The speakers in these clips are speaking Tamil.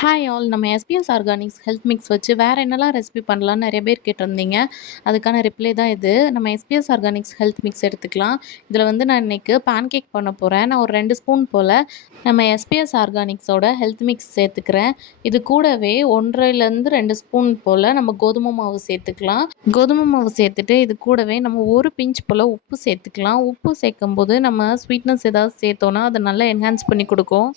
ஹாய் ஆல் நம்ம எஸ்பிஎஸ் ஆர்கானிக்ஸ் ஹெல்த் மிக்ஸ் வச்சு வேறு என்னலாம் ரெசிபி பண்ணலான்னு நிறைய பேர் கேட்டிருந்தீங்க. அதுக்கான ரிப்ளை தான் இது. நம்ம எஸ்பிஎஸ் ஆர்கானிக்ஸ் ஹெல்த் மிக்ஸ் எடுத்துக்கலாம். இதில் வந்து நான் இன்றைக்கி பேன் கேக் பண்ண போகிறேன். நான் ஒரு 2 ஸ்பூன் போல் நம்ம எஸ்பிஎஸ் ஆர்கானிக்ஸோட ஹெல்த் மிக்ஸ் சேர்த்துக்கிறேன். இது கூடவே 1.5லேருந்து 2 ஸ்பூன் போல் நம்ம கோதுமை மாவு சேர்த்துக்கலாம். கோதுமை மாவு சேர்த்துட்டு இது கூடவே நம்ம ஒரு பிஞ்ச் போல் உப்பு சேர்த்துக்கலாம். உப்பு சேர்க்கும்போது நம்ம ஸ்வீட்னஸ் ஏதாவது சேர்த்தோன்னா அதை நல்லா என்ஹான்ஸ் பண்ணி கொடுக்கும்.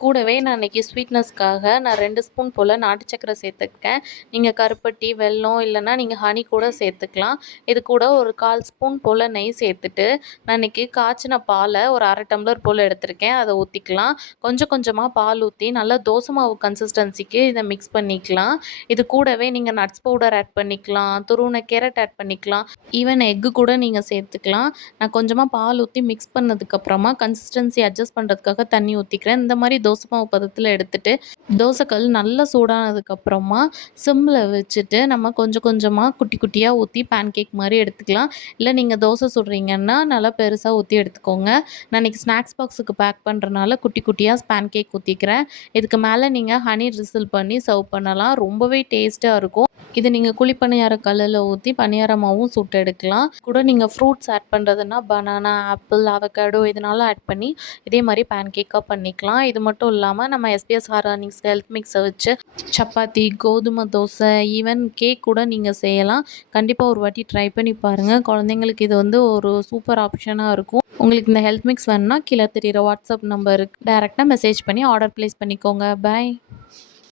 கூடவே நான் இன்றைக்கி ஸ்வீட்னஸ்க்காக நான் 2 ஸ்பூன் போல் நாட்டு சக்கரை சேர்த்துருக்கேன். நீங்கள் கருப்பட்டி, வெல்லம் இல்லைன்னா நீங்கள் ஹனி கூட சேர்த்துக்கலாம். இது கூட ஒரு 1/4 ஸ்பூன் போல் நெய் சேர்த்துட்டு நான் இன்றைக்கி காய்ச்சின பாலை ஒரு 1/2 டம்ளர் போல் எடுத்திருக்கேன். அதை ஊற்றிக்கலாம். கொஞ்சம் கொஞ்சமாக பால் ஊற்றி நல்லா தோசை மாவு கன்சிஸ்டன்சிக்கு இதை மிக்ஸ் பண்ணிக்கலாம். இது கூடவே நீங்கள் நட்ஸ் பவுடர் ஆட் பண்ணிக்கலாம், துருவின கேரட் ஆட் பண்ணிக்கலாம், ஈவன் எக்கு கூட நீங்கள் சேர்த்துக்கலாம். நான் கொஞ்சமாக பால் ஊற்றி மிக்ஸ் பண்ணதுக்கப்புறமா கன்சிஸ்டன்சி அட்ஜஸ்ட் பண்ணுறதுக்காக தண்ணி ஊற்றிக்கிறேன். இந்த மாதிரி தோசை மாவு பதத்தில் எடுத்துட்டு தோசைக்கல் நல்லா சூடானதுக்கப்புறமா சிம்மில் வச்சுட்டு நம்ம கொஞ்சம் கொஞ்சமாக குட்டி குட்டியாக ஊற்றி பேன் கேக் மாதிரி எடுத்துக்கலாம். இல்லை நீங்கள் தோசை சுடுறீங்கன்னா நல்லா பெருசாக ஊற்றி எடுத்துக்கோங்க. நான் இன்றைக்கி ஸ்நாக்ஸ் பாக்ஸுக்கு பேக் பண்ணுறனால குட்டி குட்டியாக பேன் கேக் ஊற்றிக்கிறேன். இதுக்கு மேலே நீங்கள் ஹனி ட்ரிசில் பண்ணி சர்வ் பண்ணலாம். ரொம்பவே டேஸ்ட்டாக இருக்கும். இது நீங்கள் குழிப்பணியார கல்லில் ஊற்றி பணியாரமாகவும் சுட்டு எடுக்கலாம். கூட நீங்கள் ஃப்ரூட்ஸ் ஆட் பண்ணுறதுன்னா பனானா, ஆப்பிள், அவகேடோ இதனால ஆட் பண்ணி இதே மாதிரி பேன் கேக்காக பண்ணிக்கலாம். இது மட்டும் இல்லாமல் நம்ம எஸ்பிஎஸ் ஆர்கானிக்ஸ் ஹெல்த் மிக்ஸை வச்சு சப்பாத்தி, கோதுமை தோசை, ஈவன் கேக் கூட நீங்கள் செய்யலாம். கண்டிப்பாக ஒரு வாட்டி ட்ரை பண்ணி பாருங்கள். குழந்தைங்களுக்கு இது வந்து ஒரு சூப்பர் ஆப்ஷனாக இருக்கும். உங்களுக்கு இந்த ஹெல்த் மிக்ஸ் வேணும்னா கீழே தெரியிற வாட்ஸ்அப் நம்பருக்கு டைரெக்டாக மெசேஜ் பண்ணி ஆர்டர் ப்ளேஸ் பண்ணிக்கோங்க. பாய்.